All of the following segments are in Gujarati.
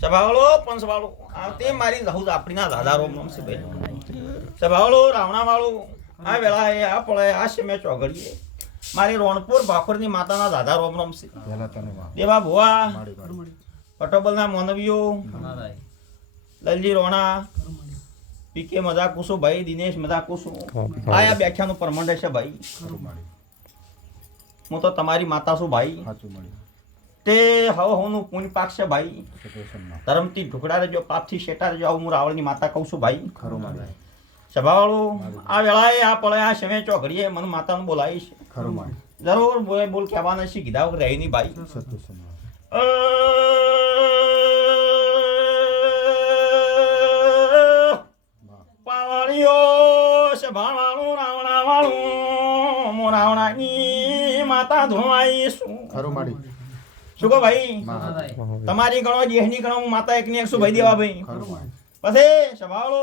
સભાવાળો પણ સભાવાળો આ તે મારી રહું આપણીના દાદારો રોમ રોમ છે ભાઈ સભાવાળો રાવણાવાળો આ વેળા એ આ પળે આ છે મેં ચોઘડીએ. મારી રોણપુર ભાખોરની માતાના દાદા રોમ રોમ છે દેવા ભુવા પટોબલના મોનવીઓ લલજી રોણા પીકે મજા કુસુ ભાઈ દિનેશ મજા કુસુ આયા વ્યાખ્યાનું પરમંડ છે ભાઈ. હું તો તમારી માતા છું ભાઈ. સાચું મળી તે હવે હવનું પુણ્ય પાક છે ભાઈ. ધર્મથી ઢુકડા રહેજો પાપથી શેટા રેજો આવું હું રાવળની માતા કહું છું ભાઈ. ખરું મારે સભાવાળું આ વેળાએ આ પળે આ શમે ચોઘડીએ મને માતાનું બોલાવીશ ખરું માડી જરૂર બોલે બોલ કહેવાના છે કીધા વગર રહી નહીં ભાઈ. અ, પાવળીઓ મો રાવણાની માતા ધોવાઈશું ખરું માડી શું કહો ભાઈ? તમારી ગણો જેહની ગણો હું માતા એકની શું ભાઈ દેવા ભાઈ? પછી સભાવાળો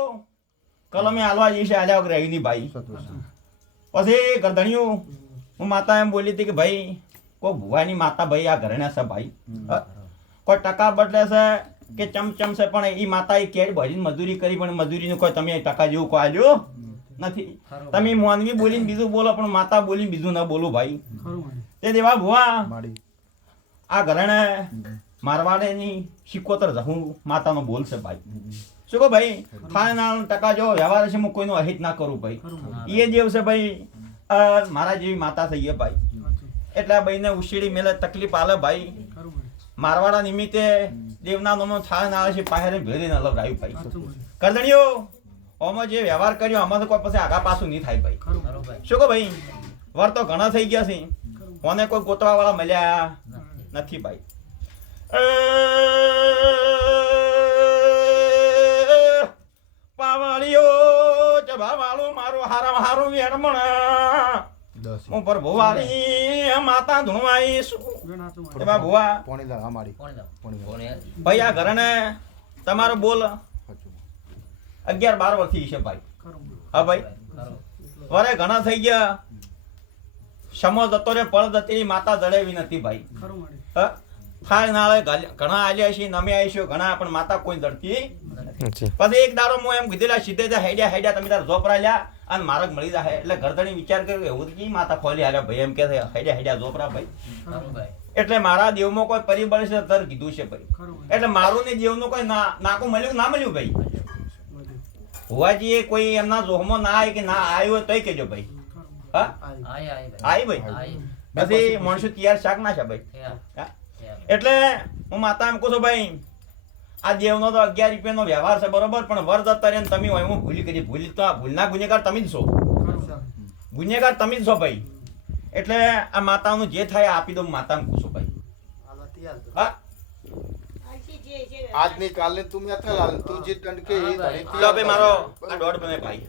કલમે હાલવા જઈશે હાલ્યા વગર રહી ભાઈ. પછી ગરધણિયું હું માતા એમ બોલી હતી કે ભાઈ કોઈ ભુવાની માતા ભાઈ આ ઘરે છે ભાઈ. કોઈ ટકા બદલે છે કે ચમચમ છે પણ એ માતા એ કેડ ભરીને મજૂરી કરી પણ મજૂરીનું કોઈ તમે ટકા જેવું કોઈ આલ્યો નથી. તમે માનવી બોલીને બીજું બોલો પણ માતા બોલીને બીજું ના બોલો ભાઈ. તે દેવા ભુવા. આ ઘરેણે મારવાડેની સિકોતર હું માતાનો બોલ છે ભાઈ. શું કહો ભાઈ? ખાના ટકા જો વ્યવહાર છે હું કોઈનું અહિત ના કરું ભાઈ. એ દિવસે છે ભાઈ. અ, મારા જેવી માતા થઈ ગયા ભાઈ. એટલે ભાઈને ઉછીડી મેલે તકલીફ આલે ભાઈ. મારવાડા નિમિત્તે દેવના નામનો થાય ના છે પાહેરે ભેરી ન લવડાવ્યું ભાઈ. કરદણીઓ ઓમાં જે વ્યવહાર કર્યો આમાં તો કોઈ પછી આગા પાછું નહીં થાય ભાઈ. શું કહો ભાઈ? વર તો ઘણા થઈ ગયા છે. કોને કોઈ ગોતવા વાળા મળ્યા? નથી ભાઈ. પાવાળીઓ પાવળીઓ જભા વાળું મારું હારું વેડમણ દસ. હું પર ભુવાળી માતા ધુણવાઈ છું. ભુવા. પોણી પોણી દા ભાઈ આ ઘરને તમારો બોલ. અગિયાર બાર વર્ષથી છે ભાઈ. હા ભાઈ. વરે ઘણા થઈ ગયા. સમો જતો રે પળ જતી માતા જડેવી નથી ભાઈ. હા? થાય નાળે ઘણા આલ્યા છે નમે આવીશું ઘણા પણ માતા કોઈ ધરતી પછી એક દાડો હું એમ કીધેલા સીધે જા હેડ્યા હેડ્યા તમે તાર જોપરા લ્યા અને માર્ગ મળી જાય એટલે ઘરધણી વિચાર કર્યો એવું તો કી માતા ખોલી હાલ્યા ભાઈ? એમ કે હેડ્યા હેડ્યા જોપરા ભાઈ. એટલે મારા દેવમાં કોઈ પરિબળ છે તર કીધું છે ભાઈ. એટલે મારું ને દેવનું કોઈ ના નાકું મળ્યું ના મળ્યું ભાઈ? ભુવાજીએ કોઈ એમના જોહમાં ના આવી કે ના આવ્યો હોય તોય કેજો ભાઈ. હા? આવી ભાઈ. પછી માણસો તૈયાર શાક ના છે ભાઈ. એટલે હું માતા એમ કહું છું ભાઈ આ દેવનો તો અગિયાર રૂપિયાનો વ્યવહાર છે બરોબર? પણ વર જતા રહે તમે હોય હું ભૂલી કરી ભૂલી તો આ ભૂલના ગુનેગાર તમે જ છો. ગુનેગાર તમે જ છો ભાઈ. એટલે આ માતાનું જે થાય આપી દઉં માતાને કહું છું ભાઈ. હા. આજની કાલે તું મેં અત્યારે તું જે દંડ કે એ ભાઈ. મારો આ દોઢ બને ભાઈ.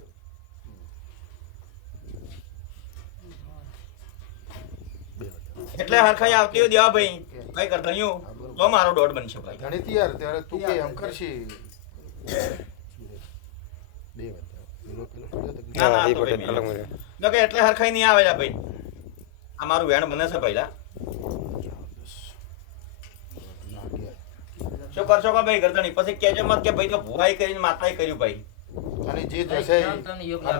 એટલે હરખાઈ આવતી હોય દેવા ભાઈ. ભાઈ કરધણિયું તો મારો દોઢ બનશે ભાઈ. ધણી તૈયાર ત્યારે તું કે એમ કરશે બે ના ના તો ભાઈ કે એટલે હરખાઈ નહીં આવે ભાઈ. આ મારું વેણ બને છે પહેલા. શું કરશો કે ભાઈ ગરદણી? પછી કેજો મત કે ભાઈ તો ભુવાઈ કરીને માતાએ કર્યું ભાઈ. અને જે જશે એ- આ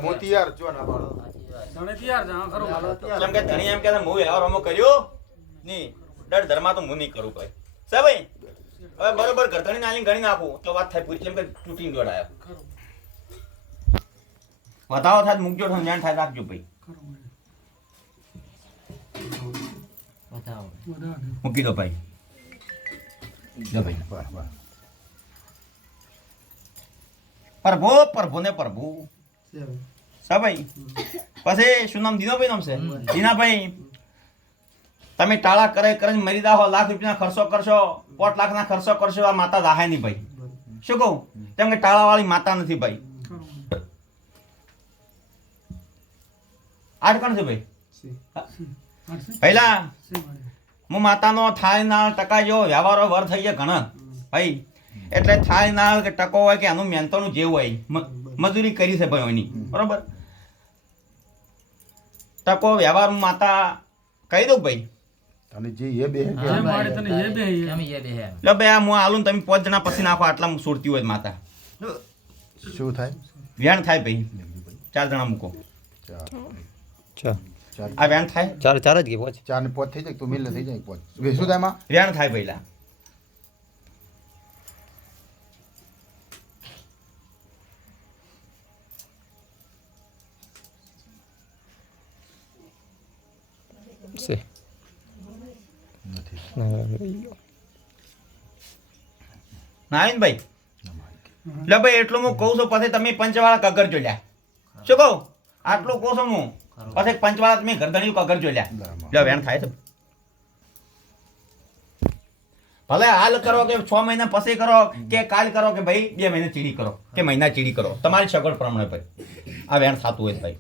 હું તૈયાર જો ના કેમ કે ધણી એમ કે હું વ્યવહાર અમો કર્યો નહીં. ડર ધર્મા તો હું નહીં કરું ભાઈ છે ભાઈ હવે બરોબર ગરદણી નાલી ગણી નાખું તો વાત થાય પૂરી. કેમ કે તૂટી દોડાયો વધાવો થાય મૂકજો સમજણ થાય રાખજો ભાઈ. મૂકી દો ભાઈ. જો ભાઈ. પ્રભુ પ્રભુ ને પ્રભુ. ભાઈ પછી શું નામ દીનોભાઈ નામ છે દીનાભાઈ તમે ટાળા કરે કરીને મરી દાહો લાખ રૂપિયાના ખર્ચો કરશો પોટ લાખના ખર્ચો કરશો આ માતા દાહે નહીં ભાઈ. શું કહું? કેમ કે ટાળાવાળી માતા નથી ભાઈ. આઠ કોણ છે ભાઈ? પહેલા હું માતાનો થાય નાળ ટકા જેવો વ્યવહારો વર થઈ ગયા ઘણા. ભાઈ એટલે થાય નાળ કે ટકો હોય કે આનું મહેનતોનું જેવું હોય. મજૂરી કરી છે ભાઈ એની. બરોબર? ટકો વ્યવહાર માતા કહી દઉં ભાઈ. અને જે એ બે બે બે લે ભાઈ આ હું આલું ને તમે પાંચ જણા પછી નાખો આટલા સુરતી હોય માતા. શું થાય? વેણ થાય ભાઈ. ચાર જણા મૂકો. આ વેણ થાય? ચાર ચાર જ ગઈ પોચ. ચાર ને પોચ થઈ જાય તો મિલ થઈ જાય પોચ. શું થાય એમાં વેણ થાય પહેલા છે. નથી. ના, રહી ગયો. ભાઈ લે ભાઈ એટલું હું કહું છું પછી તમે પંચવાળા કગર જોલ્યા શું કહું? આટલું કહું છું હું. પછી પંચવાળા તમે ગરદણિયું કગર જોલ્યા લ્યા લે વેણ થાય છે. ભલે હાલ કરો કે છ મહિના પછી કરો કે કાલ કરો કે ભાઈ બે મહિના ચીડી કરો કે મહિના ચીડી કરો. તમારી સગવડ પ્રમાણે ભાઈ. આ વેણ થતું હોય ભાઈ.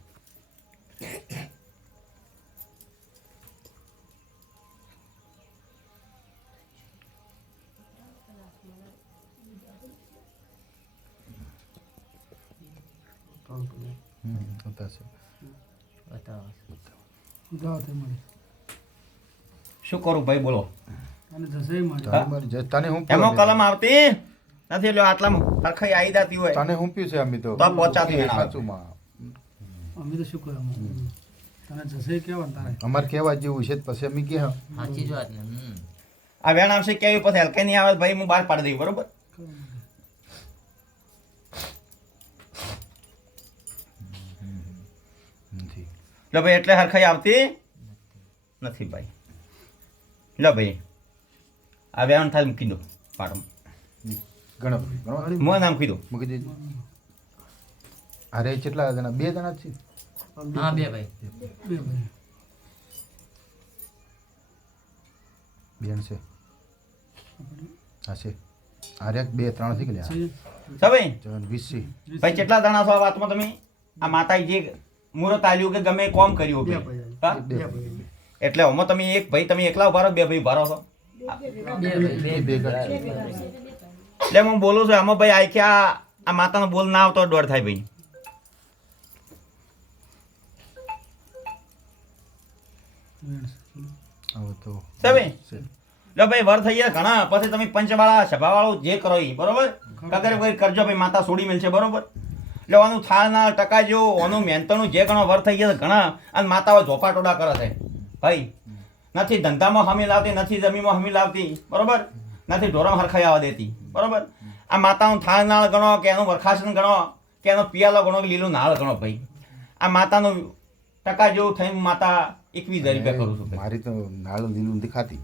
શું કરું ભાઈ બોલો. તને મારી. જે- તને હું એમાં કલમ આવતી? નથી એટલે આટલામાં હરખાઈ આવી જતી હોય. તને હું છે અમે તો? તો પહોંચાતી સાચું અમે તો શું કરું તને જશે કેવા તારે? અમારે કેવા જેવું છે પછી અમે કે સાચી જ વાત ને આ વેણ આવશે કેવી પછી હલકે નહીં આવે ભાઈ હું બહાર પાડી દઈ બરોબર નથી લો ભાઈ એટલે હરખાઈ આવતી નથી ભાઈ. લો ભાઈ આ વેણ થાય મૂકી દો પાડો. ગણો મો નામ કીધું. મૂકી દીધું અરે કેટલા જણા? બે જણા છે? હા બે ભાઈ. બેન છે. હા છે. અરે બે ત્રણ થઈ ગયા છે? છે ભાઈ. જણ વીસ ભાઈ કેટલા જણા છો આ વાતમાં તમે? આ માતાજી જે મુહૂર્ત આલ્યું કે ગમે કોમ કર્યું બે ભાઈ. ભાઈ. હા? બે બે ભાઈ. ભાઈ. એટલે આમાં તમે એક ભાઈ તમે એકલા ઊભા રહો બે ભાઈ ઊભા રહો છો? એટલે હું બોલું છું આમાં ભાઈ આખ્યા આ માતાનો બોલ ના આવતો દોડ થાય ભાઈ. લો ભાઈ વર થઈ ગયા ઘણા. પછી તમે પંચવાળા સભાવાળું જે કરો એ બરોબર? કગર કોઈ કરજો ભાઈ માતા સોડી મેલ છે બરોબર? એટલે આનું થાળના ટકા જેવો આનું મહેનતનું જે ઘણો વર થઈ ગયા છે ઘણા અને માતાઓ ઝોપાટોડા કરે છે. ભાઈ નથી ધંધામાં હમી લાવતી નથી જમીનમાં હમી લાવતી બરોબર? નથી ઢોરમ હરખાઈ આવવા દેતી બરોબર? આ માતાનું થાળ નાળ ગણો કે એનું વરખાસન ગણો કે એનો પિયાલો ગણો કે લીલું નાળ ગણો ભાઈ. આ માતાનું ટકા જેવું થઈને માતા એકવીસ હજાર રૂપિયા કરું છું. મારી તો નાળ લીલું નથી ખાતી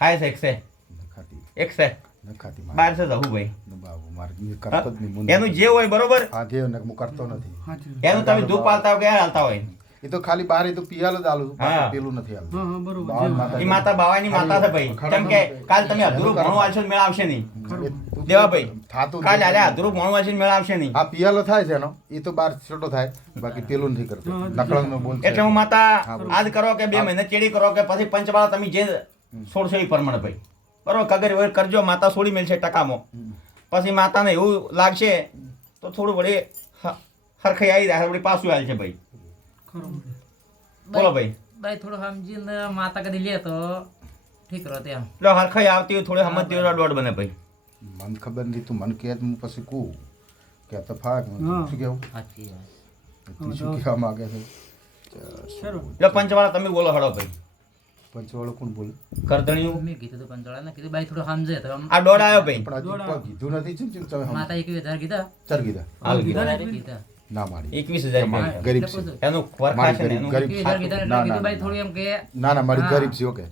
ખાય છે એક છે. નથી ખાતી એક છે નથી ખાતી બાર છે જવું ભાઈ? બાબુ મારે એ કરતો જ નહીં એનું જે હોય બરોબર? હા જે ને હું કરતો નથી. એનું તમે ધૂપ આલતા હોય કે હાલતા હોય? એ તો ખાલી બારે તો પિયાલો જ આલું છું હા. બાકી પેલું નથી આલું. હા હા બરોબર. બાવન જે માતા એ માતા બાવાની માતા છે ભાઈ. કેમ કે કાલ તમે અધૂરું ભણવા આવશો મેળ આવશે નહીં. એ તું થાતું કાલ આલે અધૂરું ભણવા છે મેળ આવશે નહીં. આ પિયાલો થાય છે એનો. એ તો બાર છોટો થાય બાકી પેલું નથી કરતો. બોલ એટલે હું માતા આજ કરો કે બે મહિને ચેડી કરો કે પછી પંચવાળા તમે જે છોડશો એ પ્રમાણે ભાઈ. બરોબર કગર વગર કરજો માતા છોડી મેળશે ટકામાં. પછી માતાને એવું લાગશે તો થોડું વળી હરખાઈ આવી જાય વળી પાછું આવી છે ભાઈ બોલો ભાઈ. ભાઈ થોડું સમજીને માતા કદી લે તો ઠીક રહો તેમ. લો હરખાઈ આવતી હોય થોડી સમજતી હોય દોડ બને ભાઈ. મને ખબર નથી તું મને કહે તો હું પછી કહું કે આ તો ફાક હા. શું કેવું સાચી વાત. તું શું કહેવા માંગે છે? પંચવાળા તમે બોલો હડો ભાઈ. પંચવાળો કોણ બોલે? કરધણિયું મેં કીધું તો પંચવાળા ને કીધું ભાઈ થોડું સમજે તો આ દોડ આવ્યો ભાઈ. પણ હજી કીધું નથી ચમ ચમ તમે માતા એક હજાર કીધા. ચાર કીધા. હાલ કીધું. કીધા. ના મારી. ગરીબ છે. છે એનું. કીધા ના, કીધું ભાઈ થોડું એમ કે. ના ના મારી. ગરીબ છે ઓકે.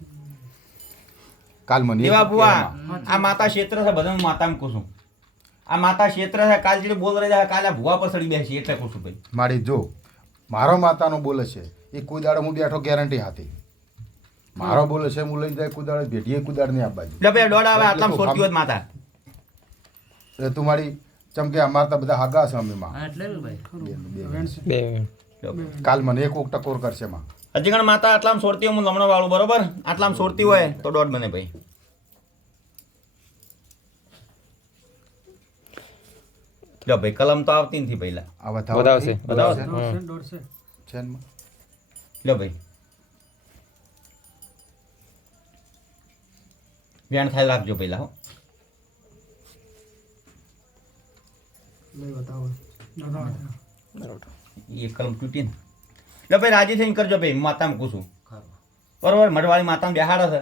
કાલ મને દેવા બુઆ આ માતા ક્ષેત્ર છે બધા માતા છું. આ માતા ક્ષેત્ર છે કાલ જે બોલ રહ્યા કાલે ભુવા પર ચડી બેસી એટલે કહું ભાઈ. મારી જો મારો માતાનો બોલે છે એ કોઈ દાડો હું બેઠો ગેરંટી હાથી. મારો બોલે છે હું લઈ જાય કોઈ દાડો ભેટીએ કોઈ દાડો નહીં આપવા બાજુ. એટલે ભાઈ આવે આટલા સોરતી હોય માતા એટલે તું મારી ચમકે અમાર તો બધા હાગા છે અમે માં. એટલે ભાઈ. બે- બે-. બે કાલ મને એક ઓક ટકોર કરશે માં. હજી ગણ માતા આટલામાં સોરતી હોય હું લમણો વાળું બરોબર? આટલામાં સોરતી હોય તો દોઢ બને ભાઈ. જો ભાઈ કલમ તો આવતી નથી પહેલા. આવા થાવ વધાવશે ને માં? લ્યો ભાઈ વેણ થાય રાખજો પહેલા હો. એ કલમ તૂટી ને. એટલે ભાઈ રાજી થઈને કરજો ભાઈ માતા મૂકું છું. બરોબર મઢવાળી માતા બેહાડે છે.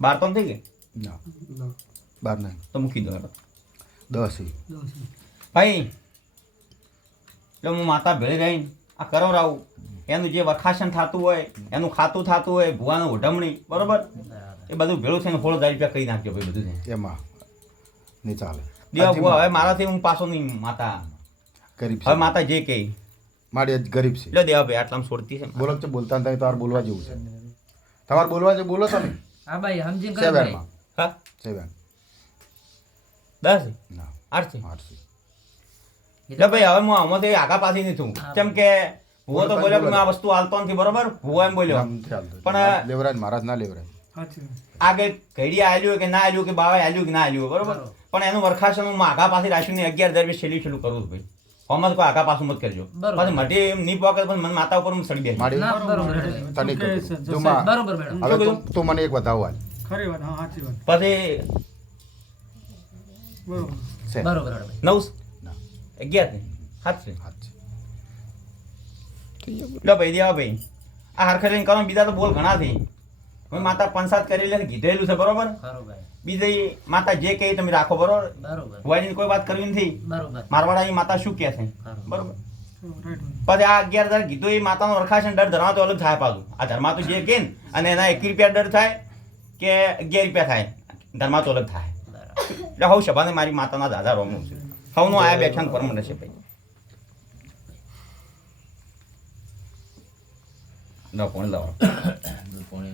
બાર તો થઈ ગઈ? બાર નહીં. તો મૂકી દો દસ ભાઈ એટલે હું માતા ભેળી રહીને આ કરો કરાવરાવું એનું જે વખાશન થતું હોય એનું ખાતું થતું હોય ભુવાનું ઉઢમણી બરોબર? એ બધું ભેળું થઈને સોળ હજાર રૂપિયા કહી નાખજો ભાઈ બધું એમાં. નહીં ચાલે. દેવા ભુવા, હવે મારાથી હું પાછો નહીં માતા. ગરીબ હવે માતા જે કહે. મારી ગરીબ છે. એટલે દેવા ભાઈ આટલામાં છોડતી છે. બોલો છે બોલતા નથી તમારે બોલવા જેવું છે. તમારે બોલવા જેવું બોલો તમે. હા ભાઈ સમજી કરો સેવનમાં. હા? સેવન. દસ? ના. આઠ છે? આઠ છે. એટલે ભાઈ હવે હું આમાંથી આગા પાછી નહીં છું કેમ કે ભુવો તો બોલો, બોલ્યો કે મેં આ વસ્તુ હાલતો નથી બરોબર? હું એમ બોલ્યો. પણ- લેવરાજ મહારાજ ના લેવરાજ. આગળ ઘડી આલ્યું કે ના આલ્યું કે બાવા આલ્યું કે ના આલ્યું બરોબર. પણ એનું વરખાશન હું આગા પાસે રાખ્યું ને અગિયાર હજાર છેલ્લી છેલ્લું કરું છું ભાઈ. હમણાં કોઈ આગા પાછું મત કરજો. પછી મટી એમ નહીં પોકે પણ મને માતા ઉપર હું સડી બેસી. બરોબર. હવે તું મને એક વધાવો હાલ. ખરી વાત હા સાચી વાત. પછી બરોબર. બરોબર નવ અગિયાર ને. સાત છે. હાથ છે. લો ભાઈ દેવા ભાઈ. આ હરખે લઈને કરો બીજા તો બોલ ઘણા થઈ હવે માતા પંચાત કરી લે કીધેલું છે બરોબર? ખરું બીજી માતા જે કહે તમે રાખો બરોબર? બરોબર. ભુવાજીની કોઈ વાત કરવી નથી. બરોબર. મારવાડાની માતા શું કહે છે? બરોબર. પછી આ અગિયાર હજાર કીધું એ માતાનો રખાશે ડર ધરાવતો અલગ થાય પાછું. આ ધર્મા તો જે કે અને એના એક રૂપિયા ડર થાય કે અગિયાર રૂપિયા થાય. ધર્મા તો અલગ થાય. એટલે હું સભાને મારી માતાના દાદા રોમનું છે. હવનું આયા બેઠાનું પર મને છે ભાઈ. no 的到了，那光的